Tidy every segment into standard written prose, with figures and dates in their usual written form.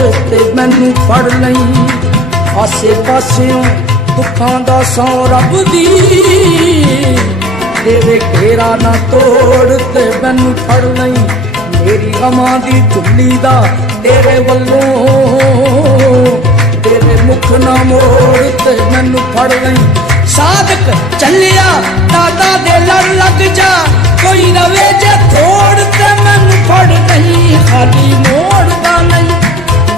ਮੋੜ ਤੇ ਮੈਨੂੰ ਫੜ ਲਈ। ਆਸੇ ਪਾਸਿਓਂ ਦੁੱਖਾਂ ਦਾ ਸੌ ਰੱਬ ਦੀ, ਤੇਰੇ ਘੇਰਾ ਨਾ ਤੋੜ ਤੇ ਮੈਨੂੰ ਫੜ ਲਈ। ਮੇਰੀ ਗਮਾਂ ਦੀ ਝੁੱਲੀ ਦਾ ਤੇਰੇ ਵੱਲੋਂ, ਤੇਰੇ ਮੁਖ ਨਾ ਮੋੜ ਤੇ ਮੈਨੂੰ ਫੜ ਲਈ। ਸਾਧਕ ਚੱਲਿਆ ਦਾਦਾ ਦੇ ਲੜ ਲੱਗ ਜਾ, ਕੋਈ ਰਵੇ ਜੇ ਥੋੜ ਤੇ ਮੈਨੂੰ ਫੜ ਨਹੀਂ। ਖਾਲੀ ਮੋੜਦਾ ਨਹੀਂ,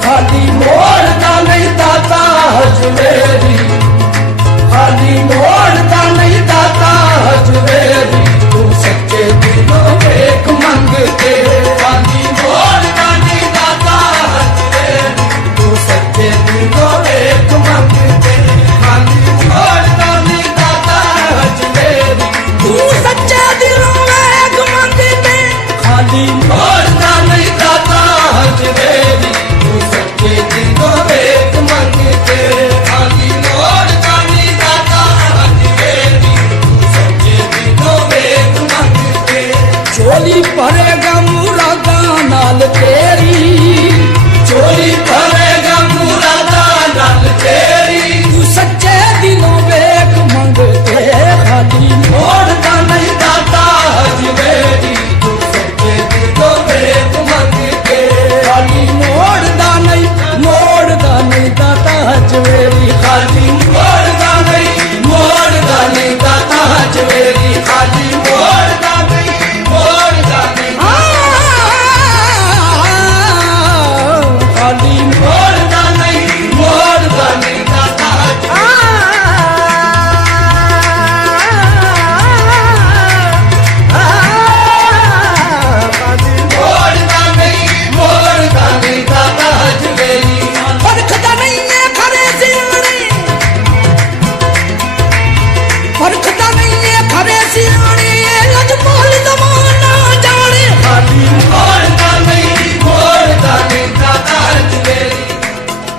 ਖਾਲੀ ਮੋੜਦਾ ਨਹੀਂ ਦਾਤਾ ਹਜਵੇਰੀ, ਖਾਲੀ ਮੋੜਦਾ ਨਹੀਂ ਦਾਤਾ ਹਜਵੇਰੀ। ਤੂੰ ਸੱਚੇ ਦਿਲੋਂ ਵੇਖ ਮੰਗ ਕੇ, ਖਾਲੀ ਮੋੜਦਾ ਨਹੀਂ ਦਾਤਾ ਹਜਵੇਰੀ। ਤੂੰ ਸੱਚੇ ਦਿਲੋਂ ਵੇਖ ਮੰਗ ਕੇ, ਖਾਲੀ ਮੋੜਦਾ ਨਹੀਂ ਦਾਤਾ ਹਜਵੇਰੀ। ਤੂੰ ਸੱਚੇ ਦਿਲੋਂ ਵੇਖ ਮੰਗ ਕੇ, ਖਾਲੀ ਮੋੜਦਾ ਨਹੀਂ ਦਾਤਾ ਹਜਵੇਰੀ। ਤੂੰ ਸੱਚੇ ਦਿਲੋਂ ਵੇਖ ਮੰਗ ਕੇ, ਖਾਲੀ ਮੋੜਦਾ ਨਹੀਂ ਦਾਤਾ ਹਜਵੇਰੀ। ਤੂੰ ਸੱਚੇ ਦਿਲੋਂ ਵੇਖ ਮੰਗ ਕੇ। ਝੋਲੀ ਭਰੇਗਾ ਮੁਰਾਦਾਂ ਨਾਲ ਤੇਰੀ, ਝੋਲੀ ਭਰੇਗਾ ਮੁਰਾਦਾਂ ਨਾਲ ਤੇਰੀ। ਤੂੰ ਸੱਚੇ ਦਿਲੋਂ ਵੇਖ ਮੰਗ ਕੇ, ਖਾਲੀ ਮੋੜਦਾ ਨਹੀਂ ਦਾਤਾ ਹਜਵੇਰੀ। ਤੂੰ ਸੱਚੇ ਦਿਲੋਂ ਵੇਖ ਮੰਗ ਕੇ, ਖਾਲੀ ਮੋੜਦਾ ਨਹੀਂ, ਮੋੜਦਾ ਨਹੀਂ ਦਾਤਾ ਹਜਵੇਰੀ। ਖਾਲੀ ਮੋੜਦਾ ਨਹੀਂ, ਮੋੜਦਾ ਨਹੀਂ ਦਾਤਾ ਹਜਵੇਰੀ। ਖਾਲੀ ਮੋੜਦਾ ਨਹੀਂ, ਮੋੜਦਾ ਨਹੀਂ, ਖਾਲੀ ਮੋੜਦਾ ਨਹੀਂ, ਮੋੜਦਾ ਨਹੀਂ ਦਾਤਾ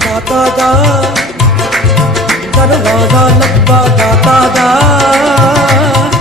ਦਾਤਾ ਦਾ ਦਰਵਾਜ਼ਾ ਲੱਭਾ, ਦਾਤਾ ਦਾ